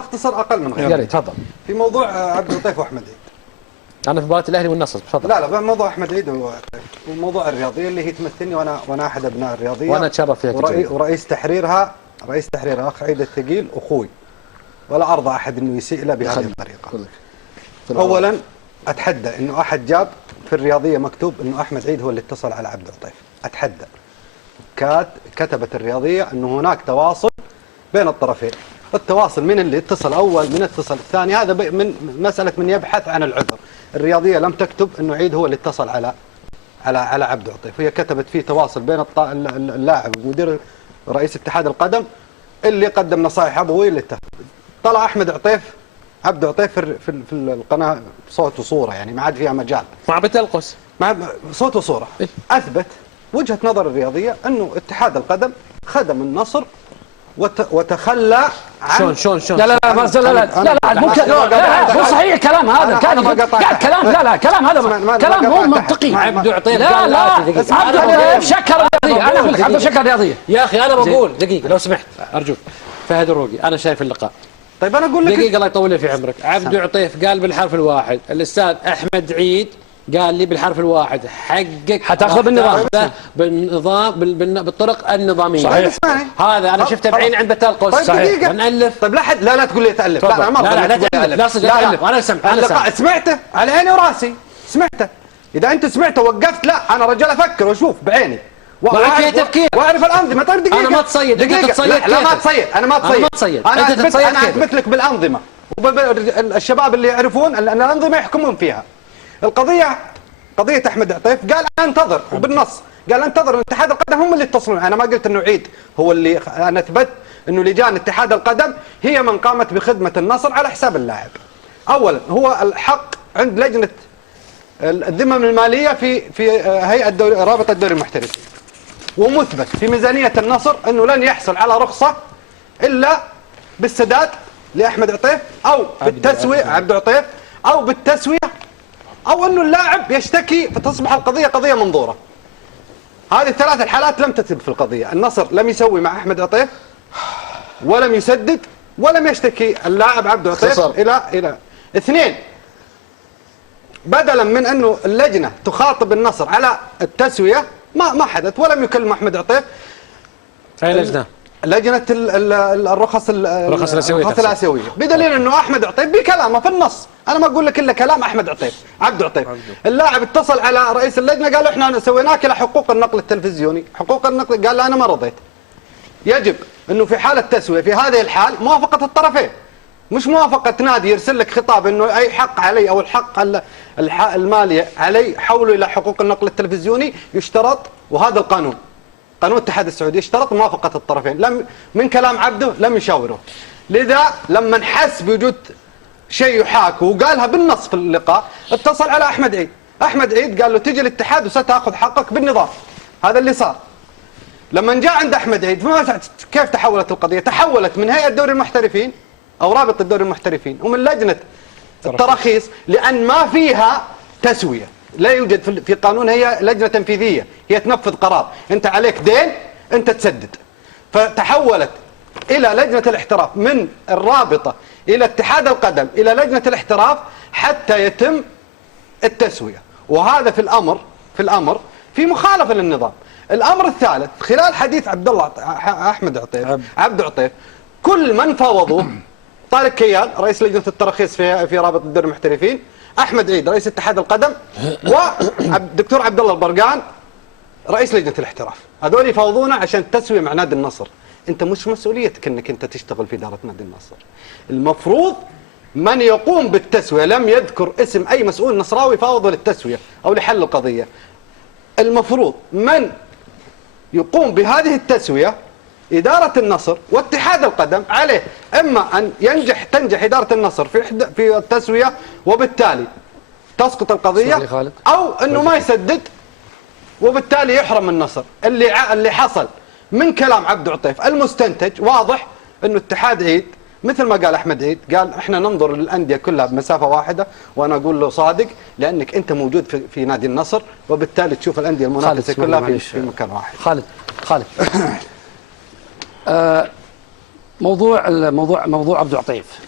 بختصر اقل من غيري. يا ريت تفضل. في موضوع عبد اللطيف واحمد عيد. انا في مباراه الاهلي والنصر، تفضل. لا موضوع احمد عيد وموضوع الرياضيه اللي هي تمثلني وانا احد ابناء الرياضيه، وانا اتشرف فيك ورئيس تحريرها اخ عيد الثقيل اخوي، ولا ارضى احد انه يسيء له بهذه الطريقه. اولا اتحدى انه احد جاب في الرياضيه مكتوب انه احمد عيد هو اللي اتصل على عبد اللطيف، اتحدى. كتبت الرياضيه انه هناك تواصل بين الطرفين. التواصل من اللي اتصل اول من اتصل الثاني، هذا من مساله من يبحث عن العذر. الرياضيه لم تكتب انه عيد هو اللي اتصل على عبد اللطيف، هي كتبت فيه تواصل بين اللاعب ومدير رئيس اتحاد القدم اللي قدم نصائح ابوي اللي اتفق. طلع عبد اللطيف في القناه صوت وصوره، يعني ما عاد فيها مجال، مع بتلقس مع صوت وصوره. اثبت وجهه نظر الرياضيه انه اتحاد القدم خدم النصر وتخلى عن شلون لا لا لا مو صحيح الكلام هذا. كلام لا كلام هذا كلام مو منطقي. عبد اللطيف لا عبد اللطيف شكر الرياضيه. انا اقول لك عبد شكر الرياضيه. يا اخي انا بقول دقيقه لو سمحت ارجوك. فهد الروقي انا شايف اللقاء. طيب انا اقول لك دقيقه الله يطول لي في عمرك. عبد اللطيف قال بالحرف الواحد، الاستاذ احمد عيد قال لي بالحرف الواحد حقك حتاخذ بالنظام بالطرق النظاميه. صحيح. هذا انا شفته بعيني عند بتلقس. طيب دقيقه نألف. طيب لا تقول لي تألف. لا انا ما لا تألف. انا سمع سمعته على عيني وراسي، سمعته. اذا انت سمعته وقفت، لا انا رجال افكر واشوف بعيني واعرف الانظمه. طيب دقيقه انا ما تصيد. دقيقه لا ما تصيد. انا ما تصيد. انا اثبت لك بالانظمه، الشباب اللي يعرفون ان الانظمه يحكمون فيها. قضيه احمد عطيف قال انتظر، وبالنص قال انتظر ان اتحاد القدم هم اللي يتصلون. انا ما قلت انه عيد هو اللي، انا اثبت انه لجان اتحاد القدم هي من قامت بخدمه النصر على حساب اللاعب. اولا هو الحق عند لجنه الذمم الماليه في هيئه رابطه الدوري المحترفين، ومثبت في ميزانيه النصر انه لن يحصل على رخصه الا بالسداد لاحمد عطيف او بالتسويه عبد عطيف او بالتسويه او انه اللاعب يشتكي فتصبح القضيه قضيه منظوره. هذه الثلاث الحالات لم تتم في القضيه. النصر لم يسوي مع احمد عطيف ولم يسدد ولم يشتكي اللاعب عبد عطيف الى اثنين. بدلا من انه اللجنه تخاطب النصر على التسويه ما حدث، ولم يكلم احمد عطيف. اي لجنه؟ لجنه الرخص الاسيويه، بدليل انه احمد عطيف بكلامه في النص. انا ما اقول لك الا كلام احمد عطيف عبد عطيف. اللاعب اتصل على رئيس اللجنه قال له احنا سويناك الى حقوق النقل التلفزيوني، حقوق النقل، قال له انا ما رضيت. يجب انه في حاله تسويه في هذه الحال موافقه الطرفين، مش موافقه نادي يرسل لك خطاب انه اي حق علي او الحق المالي علي حوله الى حقوق النقل التلفزيوني يشترط، وهذا القانون قانون الاتحاد السعودي يشترط موافقه الطرفين. لم من كلام عبده لم يشاوره. لذا لما حس بوجود شيء يحاك وقالها بالنص في اللقاء، اتصل على احمد عيد. احمد عيد قال له تجي الاتحاد وستاخذ حقك بالنظام. هذا اللي صار. لما جاء عند احمد عيد كيف تحولت القضيه؟ تحولت من هيئه دوري المحترفين او رابطه الدوري المحترفين ومن لجنه التراخيص، لان ما فيها تسويه. لا يوجد في قانون، هي لجنه تنفيذيه، هي تنفذ قرار. انت عليك دين انت تسدد. فتحولت الى لجنه الاحتراف، من الرابطه الى اتحاد القدم الى لجنه الاحتراف حتى يتم التسويه. وهذا في الامر في مخالفه للنظام. الامر الثالث، خلال حديث عبد عطيف كل من فاوضوه طارق كيال رئيس لجنه التراخيص في رابطه الدوري المحترفين، احمد عيد رئيس اتحاد القدم، والدكتور عبد الله البرقان رئيس لجنه الاحتراف، هذول يفاوضونا عشان التسويه مع نادي النصر. انت مش مسؤوليتك انك انت تشتغل في اداره نادي النصر. المفروض من يقوم بالتسويه، لم يذكر اسم اي مسؤول نصراوي فاوض للتسويه او لحل القضيه. المفروض من يقوم بهذه التسويه إدارة النصر واتحاد القدم. عليه إما أن تنجح إدارة النصر في التسوية وبالتالي تسقط القضية، أو أنه ما يسدد وبالتالي يحرم النصر. اللي حصل من كلام عبد عطيف المستنتج واضح أنه اتحاد عيد مثل ما قال أحمد عيد، قال إحنا ننظر للأندية كلها بمسافة واحدة، وأنا أقول له صادق، لأنك أنت موجود في نادي النصر وبالتالي تشوف الأندية المنافسة كلها في مكان واحد. خالد موضوع عبد العطيف